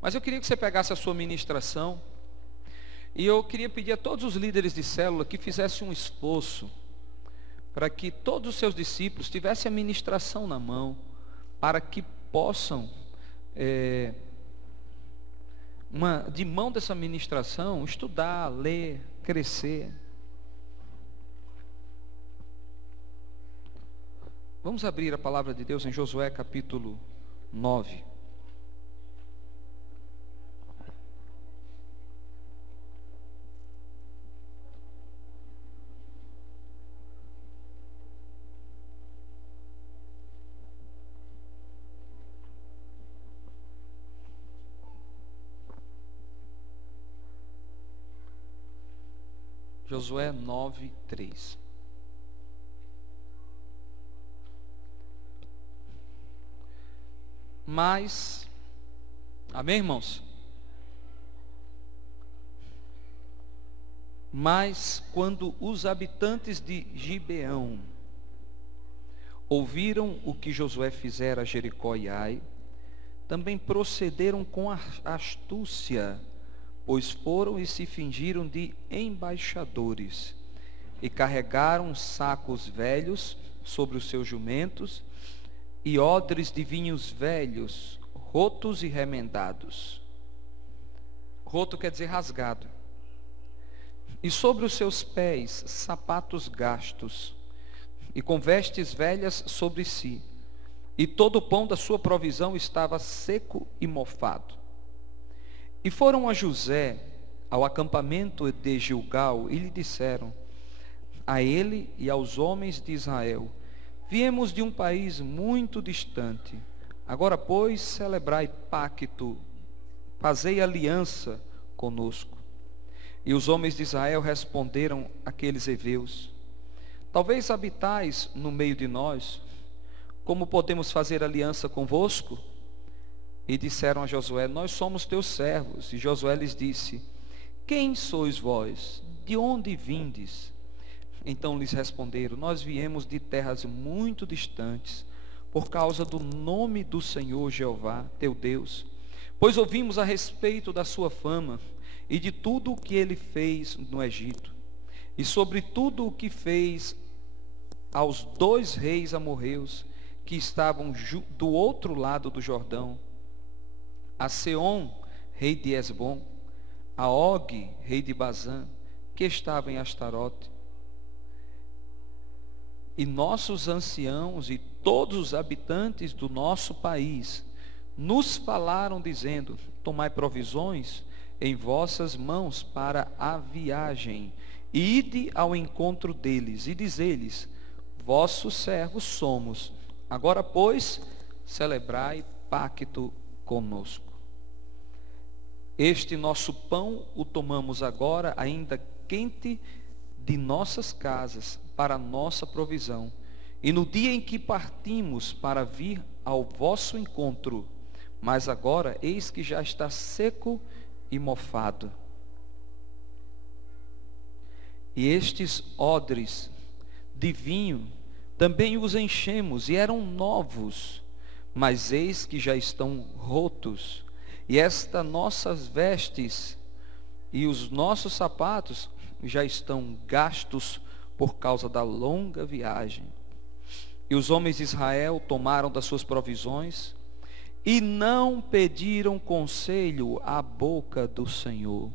Mas eu queria que você pegasse a sua ministração, e eu queria pedir a todos os líderes de célula que fizessem um esforço para que todos os seus discípulos tivessem a ministração na mão, para que possam, de mão dessa ministração, estudar, ler, crescer. Vamos abrir a palavra de Deus em Josué capítulo 9. Josué 9, 3. Mas, amém, irmãos? Mas quando os habitantes de Gibeão ouviram o que Josué fizera a Jericó e Ai, também procederam com astúcia, pois foram e se fingiram de embaixadores, e carregaram sacos velhos sobre os seus jumentos, e odres de vinhos velhos, rotos e remendados. Roto quer dizer rasgado. E sobre os seus pés, sapatos gastos, e com vestes velhas sobre si. E todo o pão da sua provisão estava seco e mofado. E foram a José, ao acampamento de Gilgal, e lhe disseram, a ele e aos homens de Israel, viemos de um país muito distante. Agora, pois, celebrai pacto, fazei aliança conosco. E os homens de Israel responderam àqueles heveus, talvez habitais no meio de nós, como podemos fazer aliança convosco? E disseram a Josué, nós somos teus servos. E Josué lhes disse, quem sois vós? De onde vindes? Então lhes responderam, nós viemos de terras muito distantes, por causa do nome do Senhor Jeová, teu Deus. Pois ouvimos a respeito da sua fama, e de tudo o que ele fez no Egito, e sobre tudo o que fez aos 2 reis amorreus, que estavam do outro lado do Jordão, a Seom, rei de Esbom, a Og, rei de Bazã, que estava em Astarote. E nossos anciãos e todos os habitantes do nosso país nos falaram dizendo, tomai provisões em vossas mãos para a viagem, e ide ao encontro deles, e diz-lhes, vossos servos somos, agora pois, celebrai pacto conosco. Este nosso pão o tomamos agora, ainda quente, de nossas casas, para a nossa provisão. E no dia em que partimos para vir ao vosso encontro, mas agora, eis que já está seco e mofado. E estes odres de vinho, também os enchemos, e eram novos, mas eis que já estão rotos. E estas nossas vestes e os nossos sapatos já estão gastos por causa da longa viagem. E os homens de Israel tomaram das suas provisões e não pediram conselho à boca do Senhor.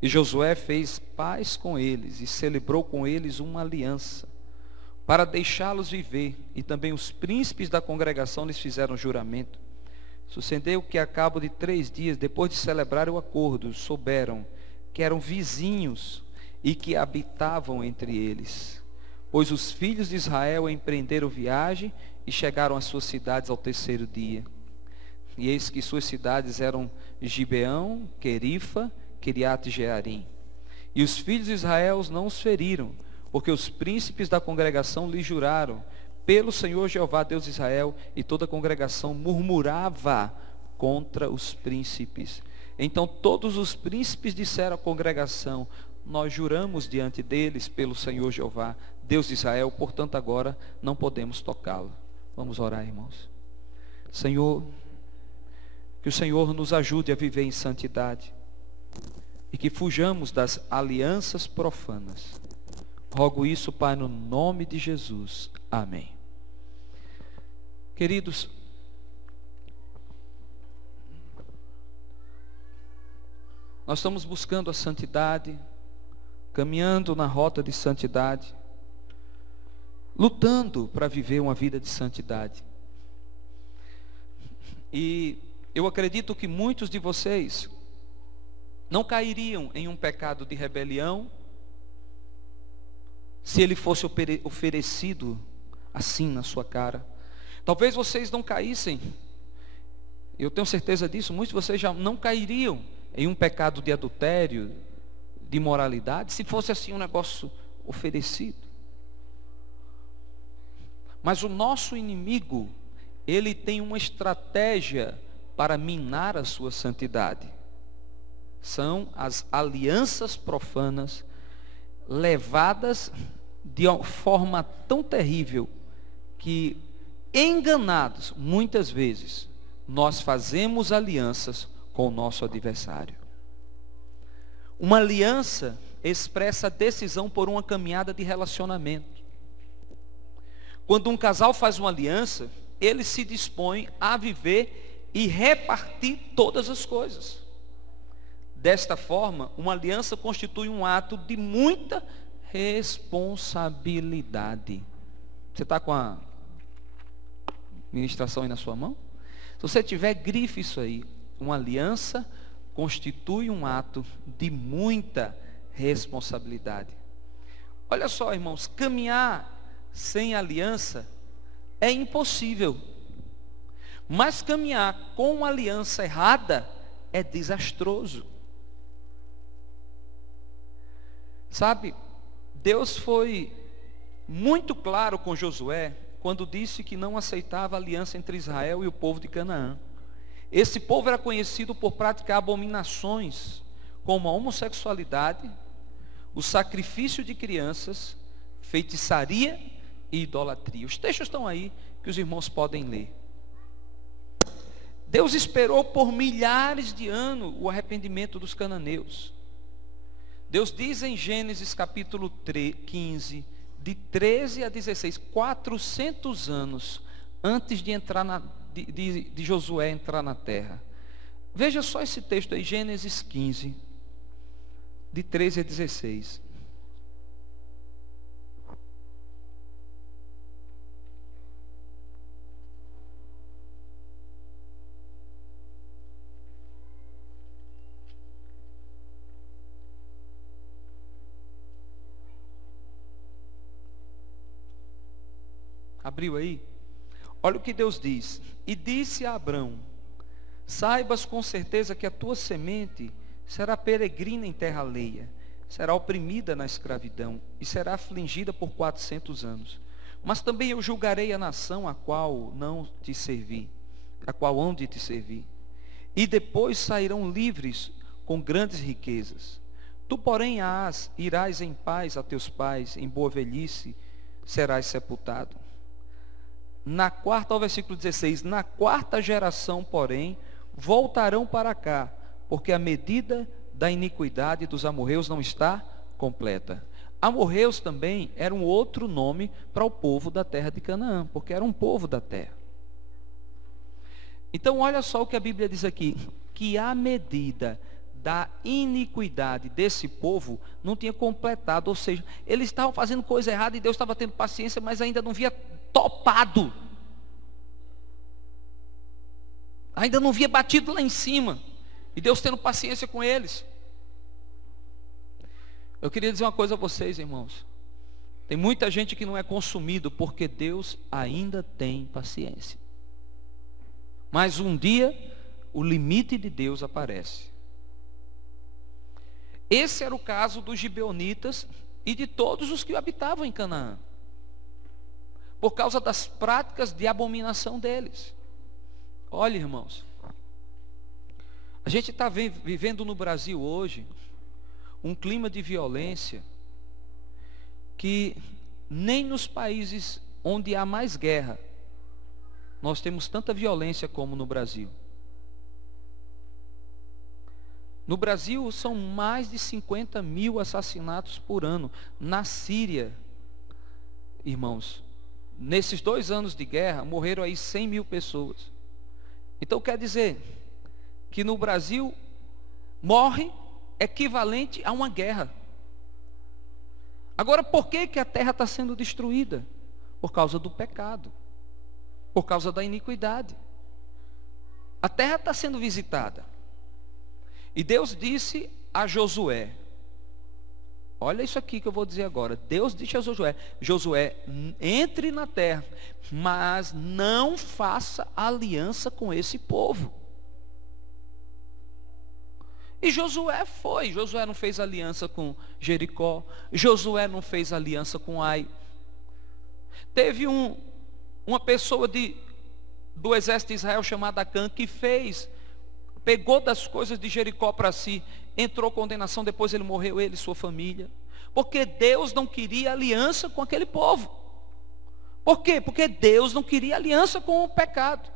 E Josué fez paz com eles e celebrou com eles uma aliança para deixá-los viver. E também os príncipes da congregação lhes fizeram juramento. Sucedeu que a cabo de 3 dias, depois de celebrar o acordo, souberam que eram vizinhos e que habitavam entre eles. Pois os filhos de Israel empreenderam viagem e chegaram às suas cidades ao 3º dia. E eis que suas cidades eram Gibeão, Querifa, Quiriate Jearim. E os filhos de Israel não os feriram, porque os príncipes da congregação lhe juraram, pelo Senhor Jeová, Deus de Israel, e toda a congregação murmurava contra os príncipes. Então todos os príncipes disseram à congregação, nós juramos diante deles pelo Senhor Jeová, Deus de Israel, portanto agora não podemos tocá-lo. Vamos orar, irmãos. Senhor, Que o Senhor nos ajude a viver em santidade e que fujamos das alianças profanas. Rogo isso, Pai, no nome de Jesus. Amém. Queridos, nós estamos buscando a santidade, caminhando na rota de santidade, lutando para viver uma vida de santidade. E eu acredito que muitos de vocês não cairiam em um pecado de rebelião se ele fosse oferecido assim na sua cara. Talvez vocês não caíssem, eu tenho certeza disso, muitos de vocês já não cairiam em um pecado de adultério, de imoralidade, se fosse assim um negócio oferecido. Mas o nosso inimigo, ele tem uma estratégia para minar a sua santidade. São as alianças profanas levadas de uma forma tão terrível que, enganados, muitas vezes, nós fazemos alianças com o nosso adversário. Uma aliança expressa a decisão por uma caminhada de relacionamento. Quando um casal faz uma aliança, ele se dispõe a viver e repartir todas as coisas. Desta forma, uma aliança constitui um ato de muita responsabilidade. Você está com a ministração aí na sua mão? Se você tiver, grife isso aí. Uma aliança constitui um ato de muita responsabilidade. Olha só, irmãos, caminhar sem aliança é impossível. Mas caminhar com uma aliança errada é desastroso. Sabe, Deus foi muito claro com Josué quando disse que não aceitava a aliança entre Israel e o povo de Canaã. Esse povo era conhecido por praticar abominações como a homossexualidade, o sacrifício de crianças, feitiçaria e idolatria. Os textos estão aí que os irmãos podem ler. Deus esperou por milhares de anos o arrependimento dos cananeus. Deus diz em Gênesis capítulo 15, de 13 a 16, 400 anos antes de entrar de Josué entrar na terra. Veja só esse texto aí, Gênesis 15, de 13 a 16. Abriu aí? Olha o que Deus diz. E disse a Abrão: saibas com certeza que a tua semente será peregrina em terra alheia, será oprimida na escravidão e será afligida por 400 anos. Mas também eu julgarei a nação a qual não te servi, a qual hão de te servir. E depois sairão livres com grandes riquezas. Tu, porém, irás em paz a teus pais, em boa velhice serás sepultado. Na quarta, ao versículo 16, na quarta geração, porém, voltarão para cá, porque a medida da iniquidade dos amorreus não está completa. Amorreus também era um outro nome para o povo da terra de Canaã, porque era um povo da terra. Então olha só o que a Bíblia diz aqui, que a medida da iniquidade desse povo não tinha completado, ou seja, eles estavam fazendo coisa errada e Deus estava tendo paciência, mas ainda não via topado, ainda não via batido lá em cima, e Deus tendo paciência com eles. Eu queria dizer uma coisa a vocês, irmãos, tem muita gente que não é consumido porque Deus ainda tem paciência, mas um dia o limite de Deus aparece. Esse era o caso dos gibeonitas e de todos os que habitavam em Canaã, por causa das práticas de abominação deles. Olha, irmãos, a gente está vivendo no Brasil hoje um clima de violência que nem nos países onde há mais guerra nós temos tanta violência como no Brasil. No Brasil, são mais de 50 mil assassinatos por ano. Na Síria, irmãos, nesses 2 anos de guerra, morreram aí 100 mil pessoas. Então, quer dizer que no Brasil, morre equivalente a uma guerra. Agora, por que que a terra está sendo destruída? Por causa do pecado. Por causa da iniquidade. A terra está sendo visitada. E Deus disse a Josué, olha isso aqui que eu vou dizer agora. Deus disse a Josué, Josué, entre na terra, mas não faça aliança com esse povo. E Josué foi. Josué não fez aliança com Jericó. Josué não fez aliança com Ai. Teve uma pessoa do exército de Israel chamada Acã que pegou das coisas de Jericó para si, entrou condenação, depois ele morreu, ele e sua família. Porque Deus não queria aliança com aquele povo. Por quê? Porque Deus não queria aliança com o pecado.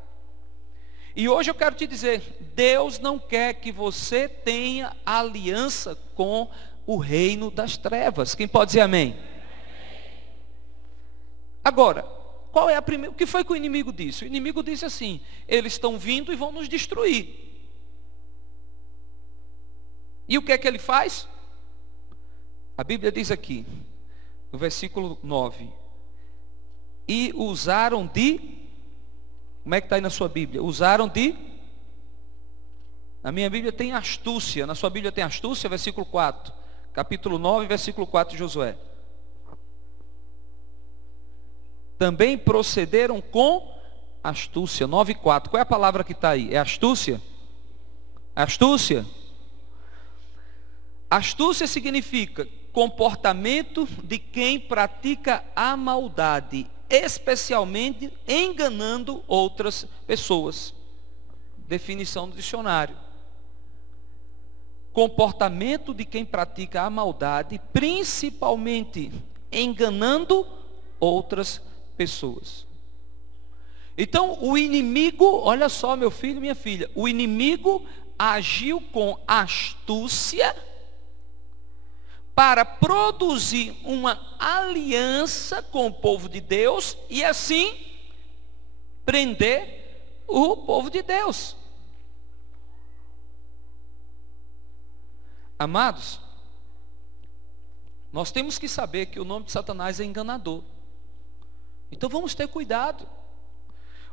E hoje eu quero te dizer, Deus não quer que você tenha aliança com o reino das trevas. Quem pode dizer amém? Agora, qual é o que foi que o inimigo disse? O inimigo disse assim, eles estão vindo e vão nos destruir. E o que é que ele faz? A Bíblia diz aqui, no versículo 9, e usaram de... Como é que está aí na sua Bíblia? Usaram de... Na minha Bíblia tem astúcia. Na sua Bíblia tem astúcia, versículo 4. Capítulo 9, versículo 4 de Josué. Também procederam com astúcia. 9:4. Qual é a palavra que está aí? É astúcia? Astúcia? Astúcia significa comportamento de quem pratica a maldade, especialmente enganando outras pessoas. Definição do dicionário. Comportamento de quem pratica a maldade, principalmente enganando outras pessoas. Então, o inimigo, olha só, meu filho e minha filha, o inimigo agiu com astúcia para produzir uma aliança com o povo de Deus e assim prender o povo de Deus. Amados, nós temos que saber que o nome de Satanás é enganador. Então vamos ter cuidado,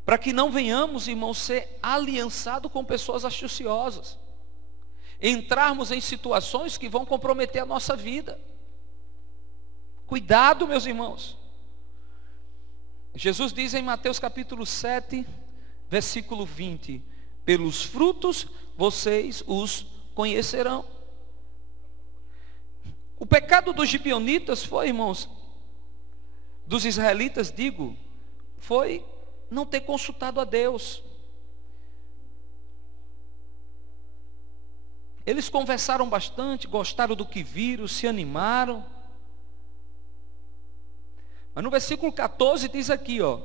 para que não venhamos, irmãos, ser aliançados com pessoas astuciosas, entrarmos em situações que vão comprometer a nossa vida. Cuidado, meus irmãos. Jesus diz em Mateus capítulo 7, versículo 20, pelos frutos vocês os conhecerão. O pecado dos gibeonitas foi, irmãos, dos israelitas, digo, foi não ter consultado a Deus. Eles conversaram bastante, gostaram do que viram, se animaram. Mas no versículo 14 diz aqui, ó,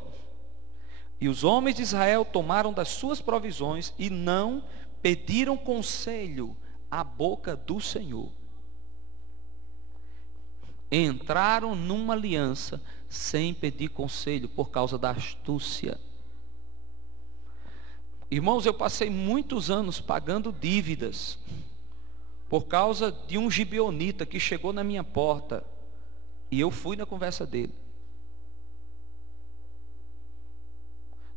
e os homens de Israel tomaram das suas provisões e não pediram conselho à boca do Senhor. Entraram numa aliança sem pedir conselho por causa da astúcia. Irmãos, eu passei muitos anos pagando dívidas por causa de um gibeonita que chegou na minha porta e eu fui na conversa dele.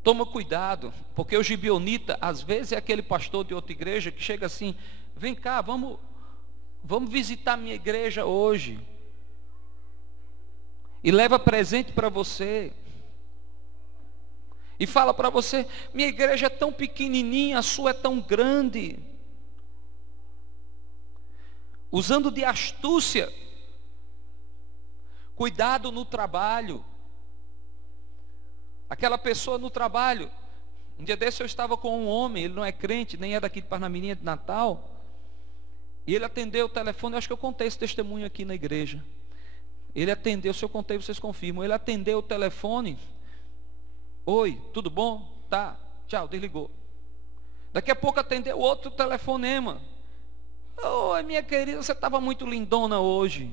Toma cuidado, porque o gibeonita às vezes é aquele pastor de outra igreja que chega assim, vem cá, vamos visitar minha igreja hoje, e leva presente para você, e fala para você, minha igreja é tão pequenininha, a sua é tão grande, usando de astúcia. Cuidado no trabalho. Aquela pessoa no trabalho, um dia desse eu estava com um homem, ele não é crente, nem é daqui de Parnamirim, é de Natal, e ele atendeu o telefone, eu acho que eu contei esse testemunho aqui na igreja. Ele atendeu, se eu contei vocês confirmam, ele atendeu o telefone, oi, tudo bom? Tá, tchau, desligou. Daqui a pouco atendeu outro telefonema, Oi, minha querida, você estava muito lindona hoje.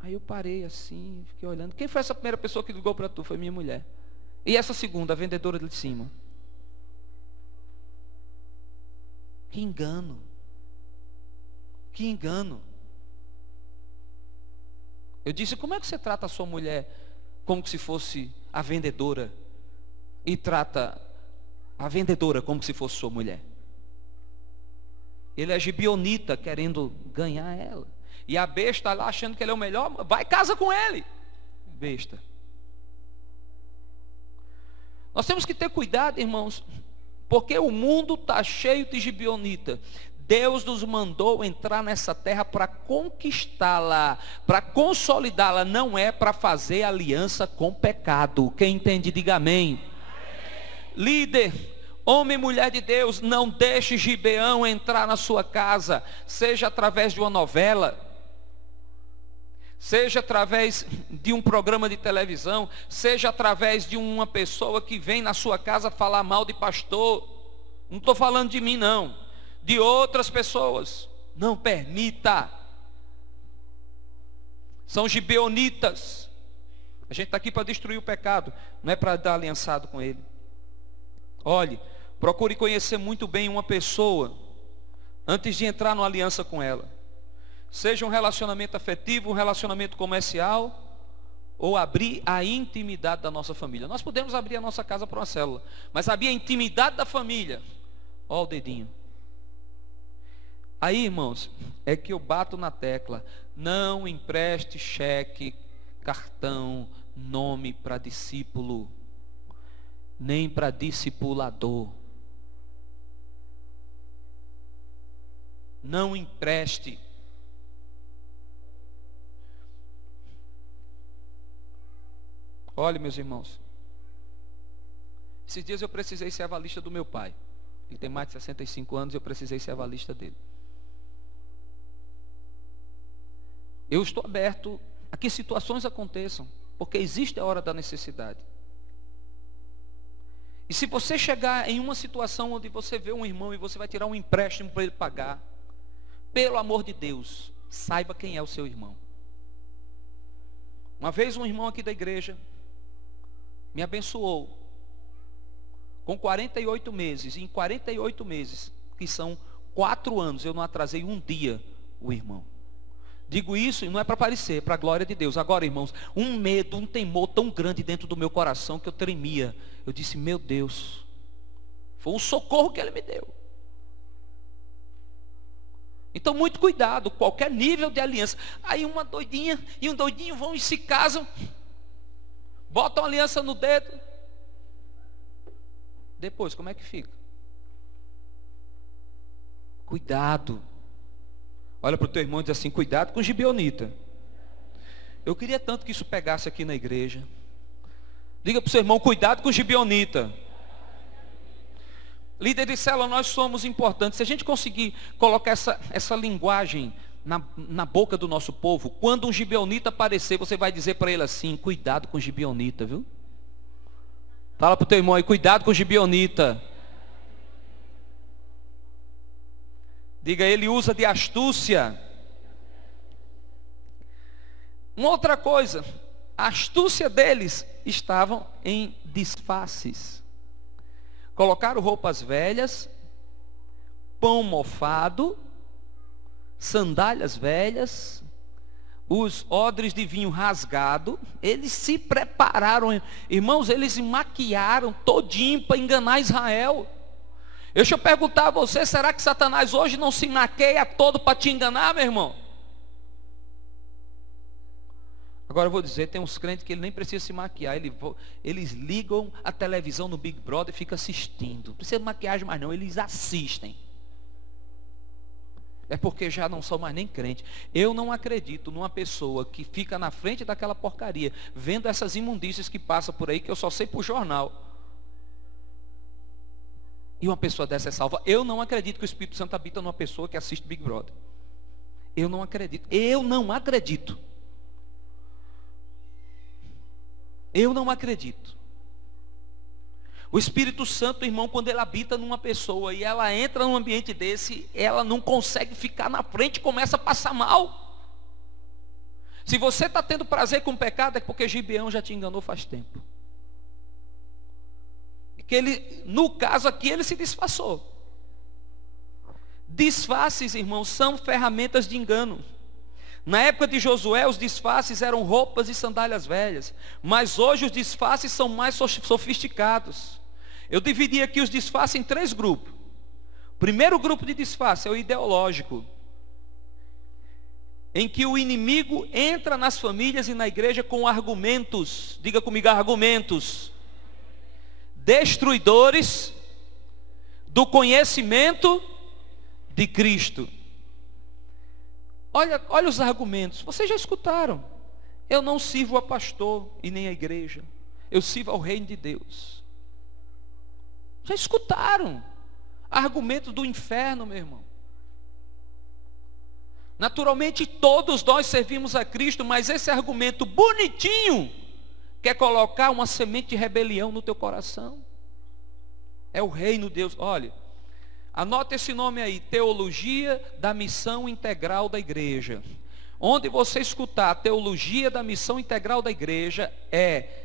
Aí eu parei assim, fiquei olhando. Quem foi essa primeira pessoa que ligou para tu? Foi minha mulher. E essa segunda, a vendedora de cima. Que engano. Que engano. Eu disse, como é que você trata a sua mulher como se fosse a vendedora? E trata a vendedora como se fosse sua mulher? Ele é gibeonita, querendo ganhar ela. E a besta lá achando que ele é o melhor, vai casa com ele. Besta. Nós temos que ter cuidado, irmãos, porque o mundo está cheio de gibeonita. Deus nos mandou entrar nessa terra para conquistá-la, para consolidá-la, não é para fazer aliança com o pecado. Quem entende, diga amém. Líder, homem e mulher de Deus, não deixe Gibeão entrar na sua casa, seja através de uma novela, seja através de um programa de televisão, seja através de uma pessoa que vem na sua casa falar mal de pastor. Não estou falando de mim não, de outras pessoas. Não permita. São gibeonitas. A gente está aqui para destruir o pecado, não é para dar aliançado com ele. Olhe, procure conhecer muito bem uma pessoa antes de entrar numa aliança com ela. Seja um relacionamento afetivo, um relacionamento comercial, ou abrir a intimidade da nossa família. Nós podemos abrir a nossa casa para uma célula, mas abrir a intimidade da família, ó o dedinho. Aí, irmãos, é que eu bato na tecla. Não empreste cheque, cartão, nome para discípulo, nem para discipulador. Não empreste. Olha, meus irmãos, esses dias eu precisei ser avalista do meu pai. Ele tem mais de 65 anos e eu precisei ser avalista dele. Eu estou aberto a que situações aconteçam, porque existe a hora da necessidade. E se você chegar em uma situação onde você vê um irmão e você vai tirar um empréstimo para ele pagar, pelo amor de Deus, saiba quem é o seu irmão. Uma vez um irmão aqui da igreja me abençoou com 48 meses. E em 48 meses, que são 4 anos, eu não atrasei um dia o irmão. Digo isso e não é para parecer, é para a glória de Deus. Agora, irmãos, um medo, um temor tão grande dentro do meu coração que eu tremia. Eu disse, meu Deus, foi um socorro que ele me deu. Então, muito cuidado, qualquer nível de aliança. Aí uma doidinha e um doidinho vão e se casam, botam a aliança no dedo. Depois, como é que fica? Cuidado. Olha para o teu irmão e diz assim, cuidado com gibeonita. Eu queria tanto que isso pegasse aqui na igreja. Diga para o seu irmão, cuidado com gibeonita. Líder de célula, nós somos importantes. Se a gente conseguir colocar essa linguagem na boca do nosso povo, quando um gibeonita aparecer, você vai dizer para ele assim, cuidado com gibeonita, viu? Fala para o teu irmão aí, cuidado com gibeonita. Diga, ele usa de astúcia. Uma outra coisa, a astúcia deles estavam em disfarces. Colocaram roupas velhas, pão mofado, sandálias velhas, os odres de vinho rasgado. Eles se prepararam, irmãos, eles maquiaram todinho para enganar Israel. Deixa eu perguntar a você, será que Satanás hoje não se maqueia todo para te enganar, meu irmão? Agora eu vou dizer, tem uns crentes que ele nem precisa se maquiar, eles ligam a televisão no Big Brother e ficam assistindo. Não precisa de maquiagem mais não, eles assistem. É porque já não são mais nem crentes. Eu não acredito numa pessoa que fica na frente daquela porcaria, vendo essas imundícias que passam por aí, que eu só sei por jornal. E uma pessoa dessa é salva. Eu não acredito que o Espírito Santo habita numa pessoa que assiste Big Brother. Eu não acredito. Eu não acredito. Eu não acredito. O Espírito Santo, irmão, quando ele habita numa pessoa e ela entra num ambiente desse, ela não consegue ficar na frente e começa a passar mal. Se você está tendo prazer com o pecado, é porque Gibeão já te enganou faz tempo. Que ele, no caso aqui, ele se disfarçou. Disfarces, irmãos, são ferramentas de engano. Na época de Josué, os disfarces eram roupas e sandálias velhas. Mas hoje os disfarces são mais sofisticados. Eu dividi aqui os disfarces em 3 grupos. O primeiro grupo de disfarce é o ideológico, em que o inimigo entra nas famílias e na igreja com argumentos, diga comigo, argumentos destruidores do conhecimento de Cristo. Olha os argumentos, vocês já escutaram. Eu não sirvo a pastor e nem a igreja, eu sirvo ao reino de Deus. Já escutaram argumentos do inferno, meu irmão. Naturalmente todos nós servimos a Cristo, mas esse argumento bonitinho quer colocar uma semente de rebelião no teu coração. É o reino de Deus. Olha, anota esse nome aí, Teologia da Missão Integral da Igreja. Onde você escutar a Teologia da Missão Integral da Igreja é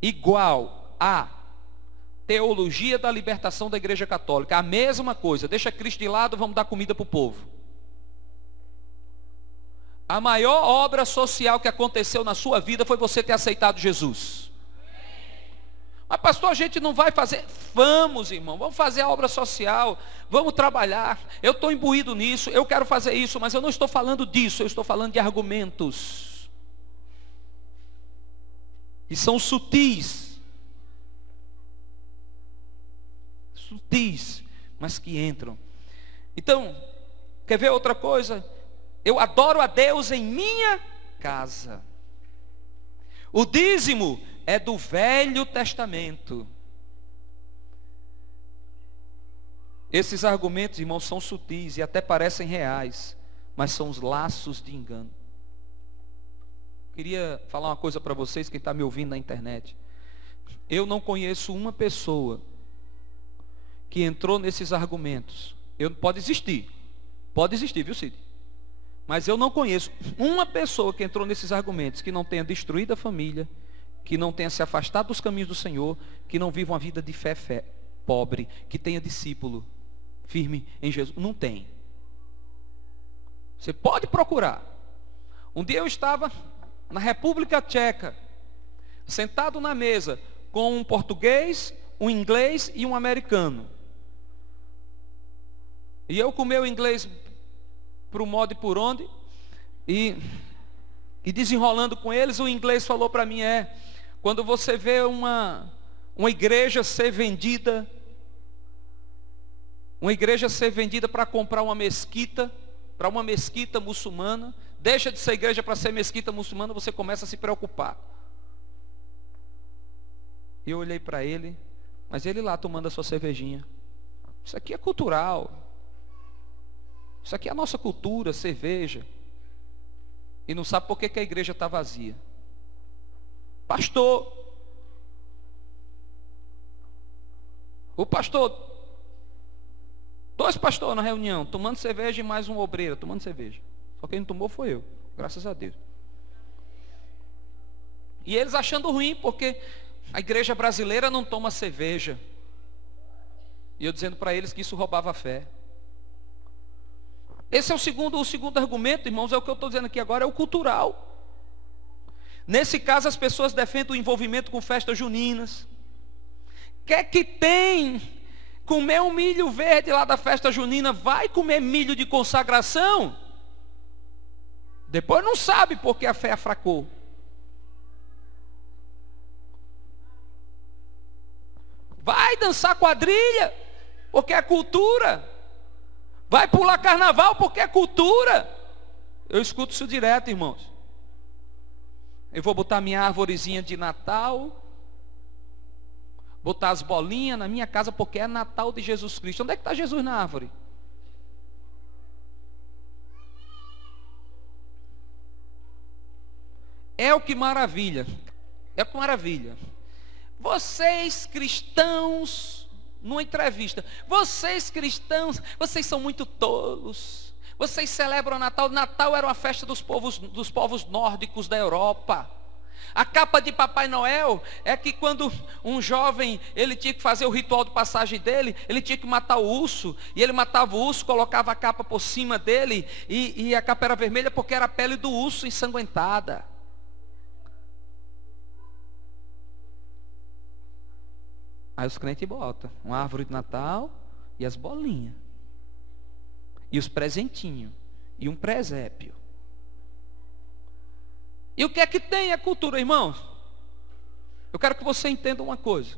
igual a Teologia da Libertação da Igreja Católica. A mesma coisa. Deixa Cristo de lado, vamos dar comida para o povo. A maior obra social que aconteceu na sua vida foi você ter aceitado Jesus. Mas pastor, a gente não vai fazer. Vamos, irmão, vamos fazer a obra social, vamos trabalhar. Eu estou imbuído nisso, eu quero fazer isso, mas eu não estou falando disso, eu estou falando de argumentos. E são sutis. Sutis, mas que entram. Então, quer ver outra coisa? Eu adoro a Deus em minha casa. O dízimo é do Velho Testamento. Esses argumentos, irmãos, são sutis e até parecem reais, mas são os laços de engano. Queria falar uma coisa para vocês, quem está me ouvindo na internet. Eu não conheço uma pessoa que entrou nesses argumentos. Pode existir, viu, Cid? Mas eu não conheço uma pessoa que entrou nesses argumentos que não tenha destruído a família, que não tenha se afastado dos caminhos do Senhor, que não viva uma vida de fé pobre, que tenha discípulo firme em Jesus. Não tem. Você pode procurar. Um dia eu estava na República Tcheca, sentado na mesa com um português, um inglês e um americano. E eu com o meu inglês por um modo e por onde, e desenrolando com eles, o inglês falou para mim, quando você vê uma igreja ser vendida para comprar uma mesquita, para uma mesquita muçulmana, deixa de ser igreja para ser mesquita muçulmana, você começa a se preocupar. E eu olhei para ele, mas ele lá tomando a sua cervejinha. Isso aqui é cultural. Isso aqui é a nossa cultura, cerveja. E não sabe por que a igreja está vazia. Pastor. O pastor. 2 pastores na reunião, tomando cerveja e mais uma obreira tomando cerveja. Só quem não tomou foi eu, graças a Deus. E eles achando ruim, porque a igreja brasileira não toma cerveja. E eu dizendo para eles que isso roubava a fé. Esse é o segundo argumento, irmãos, é o que eu estou dizendo aqui agora, é o cultural. Nesse caso, as pessoas defendem o envolvimento com festas juninas. Quer que tem? Comer um milho verde lá da festa junina, vai comer milho de consagração? Depois não sabe porque a fé afracou. Vai dançar quadrilha, porque é cultura. Vai pular carnaval porque é cultura. Eu escuto isso direto, irmãos. Eu vou botar minha arvorezinha de Natal, botar as bolinhas na minha casa porque é Natal de Jesus Cristo. Onde é que está Jesus na árvore? É o que maravilha. É o que maravilha. Vocês cristãos, numa entrevista, vocês cristãos, vocês são muito tolos. Vocês celebram o Natal. Natal era uma festa dos povos nórdicos da Europa. A capa de Papai Noel é que quando um jovem, ele tinha que fazer o ritual de passagem dele, ele tinha que matar o urso, e ele matava o urso, colocava a capa por cima dele, e a capa era vermelha porque era a pele do urso ensanguentada. Aí os crentes botam uma árvore de Natal e as bolinhas, e os presentinhos, e um presépio. E o que é que tem a cultura, irmãos? Eu quero que você entenda uma coisa.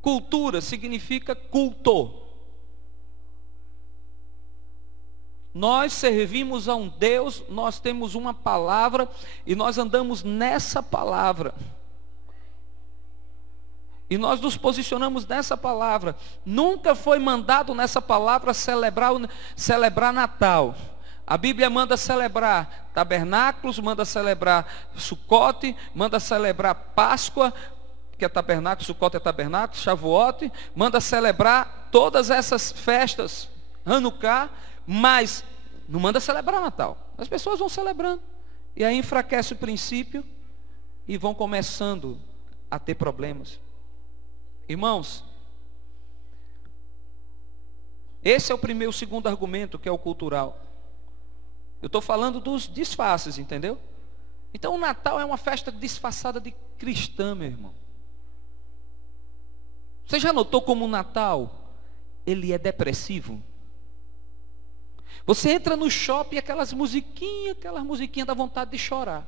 Cultura significa culto. Nós servimos a um Deus, nós temos uma palavra e nós andamos nessa palavra. E nós nos posicionamos nessa palavra. Nunca foi mandado nessa palavra celebrar Natal. A Bíblia manda celebrar tabernáculos, manda celebrar Sucote, manda celebrar Páscoa, que é tabernáculo, Sucote é tabernáculo, Shavuot, manda celebrar todas essas festas, Hanukkah, mas não manda celebrar Natal. As pessoas vão celebrando, e aí enfraquece o princípio, e vão começando a ter problemas. Irmãos, esse é o segundo argumento, que é o cultural. Eu estou falando dos disfarces, entendeu? Então o Natal é uma festa disfarçada de cristã, meu irmão. Você já notou como o Natal, ele é depressivo? Você entra no shopping e aquelas musiquinhas dá vontade de chorar.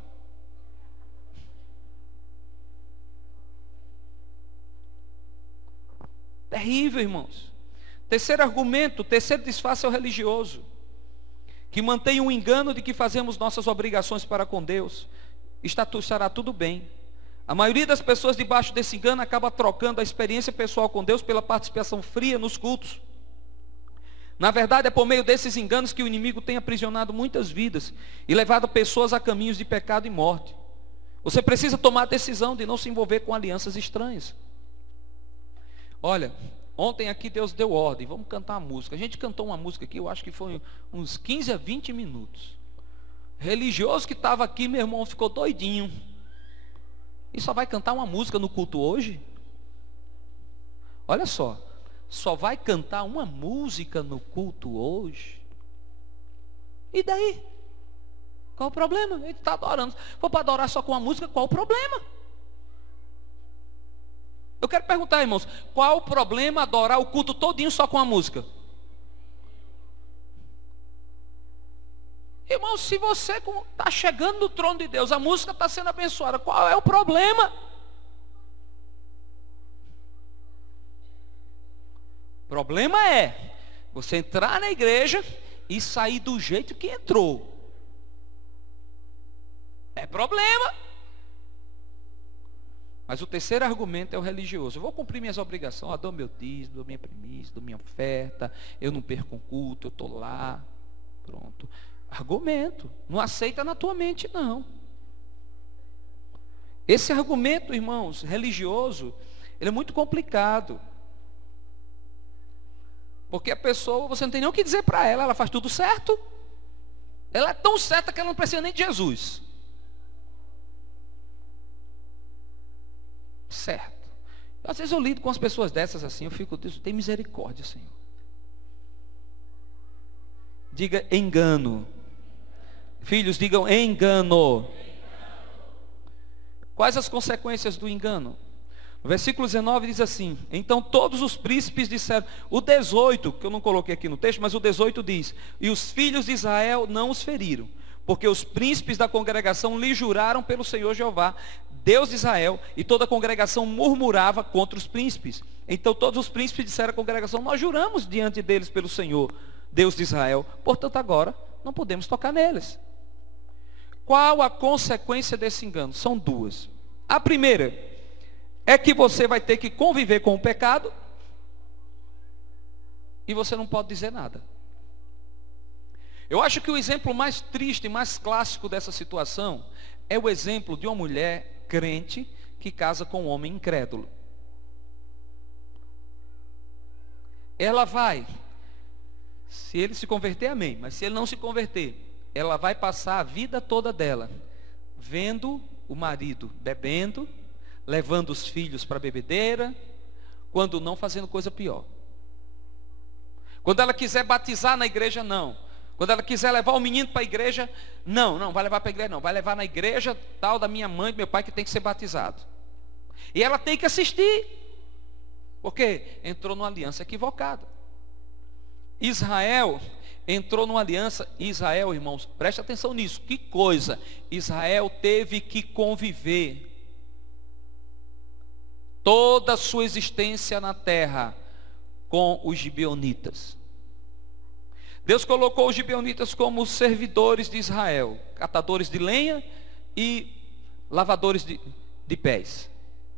Terrível, irmãos. Terceiro argumento, terceiro disfarce é o religioso, que mantém o engano de que fazemos nossas obrigações para com Deus, estará tudo bem. A maioria das pessoas debaixo desse engano acaba trocando a experiência pessoal com Deus pela participação fria nos cultos. Na verdade, é por meio desses enganos que o inimigo tem aprisionado muitas vidas e levado pessoas a caminhos de pecado e morte. Você precisa tomar a decisão de não se envolver com alianças estranhas. Olha, ontem aqui Deus deu ordem, vamos cantar uma música. A gente cantou uma música aqui, eu acho que foi uns 15 a 20 minutos. Religioso que estava aqui, meu irmão, ficou doidinho. E só vai cantar uma música no culto hoje? Olha só vai cantar uma música no culto hoje? E daí? Qual o problema? Ele está adorando. Se for para adorar só com a música, qual o problema? Eu quero perguntar, irmãos, qual o problema adorar o culto todinho só com a música? Irmão, se você está chegando no trono de Deus, a música está sendo abençoada, qual é o problema? O problema é você entrar na igreja e sair do jeito que entrou. É problema. Mas o terceiro argumento é o religioso. Eu vou cumprir minhas obrigações. Eu dou meu dízimo, dou minha primícia, dou minha oferta. Eu não perco um culto, eu estou lá. Pronto. Argumento. Não aceita na tua mente, não. Esse argumento, irmãos, religioso, ele é muito complicado. Porque a pessoa, você não tem nem o que dizer para ela, ela faz tudo certo. Ela é tão certa que ela não precisa nem de Jesus. Certo. Às vezes eu lido com as pessoas dessas assim, eu fico, Deus, tem misericórdia, Senhor. Diga engano. Filhos, digam engano. Quais as consequências do engano? O versículo 19 diz assim: então todos os príncipes disseram, o 18, que eu não coloquei aqui no texto, mas o 18 diz, e os filhos de Israel não os feriram, porque os príncipes da congregação lhe juraram pelo Senhor Jeová, Deus de Israel, e toda a congregação murmurava contra os príncipes. Então todos os príncipes disseram à congregação, nós juramos diante deles pelo Senhor, Deus de Israel, portanto agora não podemos tocar neles. Qual a consequência desse engano? São duas. A primeira é que você vai ter que conviver com o pecado e você não pode dizer nada. Eu acho que o exemplo mais triste e mais clássico dessa situação é o exemplo de uma mulher crente que casa com um homem incrédulo. Ela vai, se ele se converter, amém, mas se ele não se converter, ela vai passar a vida toda dela vendo o marido bebendo, levando os filhos para a bebedeira, quando não fazendo coisa pior. Quando ela quiser batizar na igreja, não. Quando ela quiser levar o menino para a igreja, não vai levar para a igreja, não. Vai levar na igreja tal da minha mãe, do meu pai, que tem que ser batizado. E ela tem que assistir, porque entrou numa aliança equivocada. Israel entrou numa aliança. Israel, irmãos, preste atenção nisso, que coisa. Israel teve que conviver toda a sua existência na terra com os gibeonitas. Deus colocou os gibeonitas como servidores de Israel, catadores de lenha e lavadores de pés,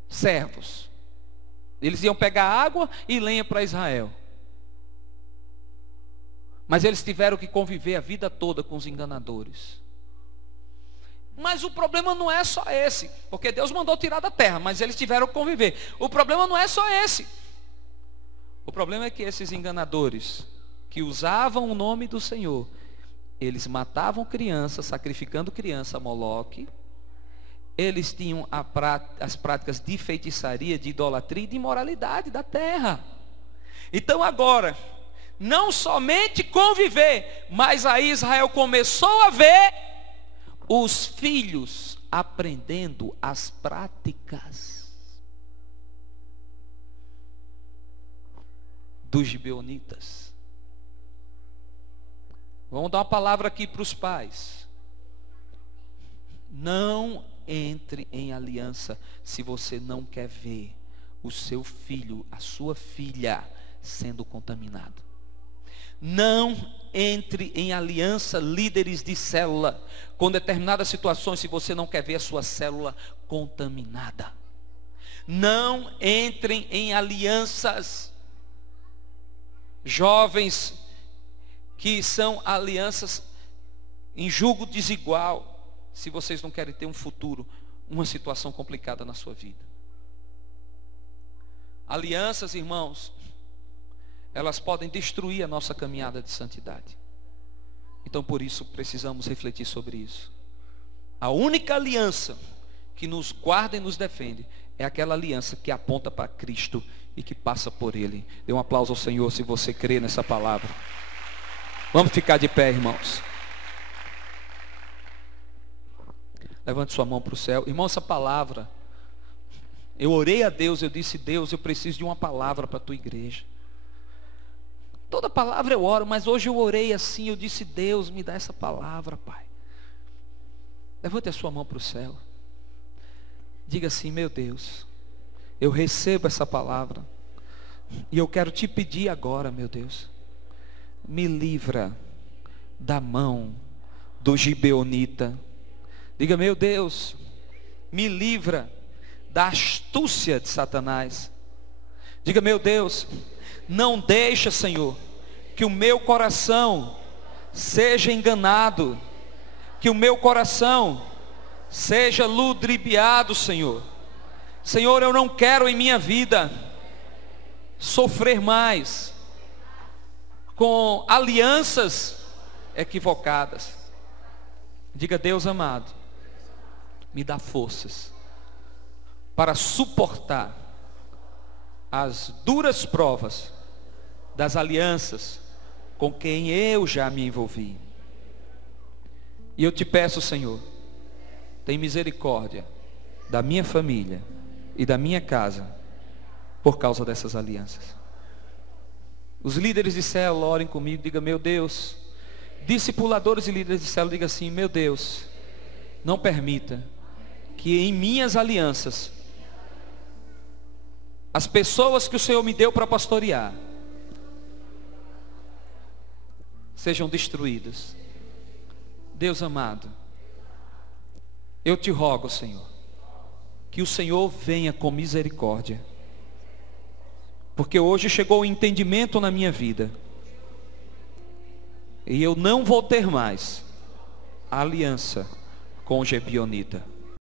servos. Eles iam pegar água e lenha para Israel. Mas eles tiveram que conviver a vida toda com os enganadores. Mas o problema não é só esse, porque Deus mandou tirar da terra, mas eles tiveram que conviver. O problema não é só esse. O problema é que esses enganadores, que usavam o nome do Senhor, eles matavam crianças, sacrificando criança a Moloque. Eles tinham as práticas de feitiçaria, de idolatria e de imoralidade da terra. Então agora, não somente conviver, mas aí Israel começou a ver os filhos aprendendo as práticas dos gibeonitas. Vamos dar uma palavra aqui para os pais. Não entre em aliança se você não quer ver o seu filho, a sua filha sendo contaminado. Não entre em aliança, líderes de célula, com determinadas situações, se você não quer ver a sua célula contaminada. Não entrem em alianças, jovens, que são alianças em julgo desigual, se vocês não querem ter um futuro, uma situação complicada na sua vida. Alianças, irmãos, elas podem destruir a nossa caminhada de santidade. Então por isso precisamos refletir sobre isso. A única aliança que nos guarda e nos defende é aquela aliança que aponta para Cristo e que passa por Ele. Dê um aplauso ao Senhor se você crê nessa palavra. Vamos ficar de pé, irmãos. Levante sua mão para o céu. Irmão, essa palavra, eu orei a Deus, eu disse: Deus, eu preciso de uma palavra para a tua igreja. Toda palavra eu oro, mas hoje eu orei assim, eu disse: Deus, me dá essa palavra, Pai. Levante a sua mão para o céu. Diga assim: meu Deus, eu recebo essa palavra e eu quero te pedir agora, meu Deus, me livra da mão do gibeonita. Diga: meu Deus, me livra da astúcia de Satanás. Diga: meu Deus, não deixa, Senhor, que o meu coração seja enganado, que o meu coração seja ludibriado, Senhor. Senhor, eu não quero em minha vida sofrer mais com alianças equivocadas. Diga: Deus amado, me dá forças para suportar as duras provas das alianças com quem eu já me envolvi. E eu te peço, Senhor, tem misericórdia da minha família e da minha casa por causa dessas alianças. Os líderes de célula orem comigo. Diga: meu Deus. Discipuladores e líderes de célula, diga assim: meu Deus, não permita que em minhas alianças as pessoas que o Senhor me deu para pastorear sejam destruídas. Deus amado, eu te rogo, Senhor, que o Senhor venha com misericórdia, porque hoje chegou o entendimento na minha vida, e eu não vou ter mais a aliança com o gibeonita.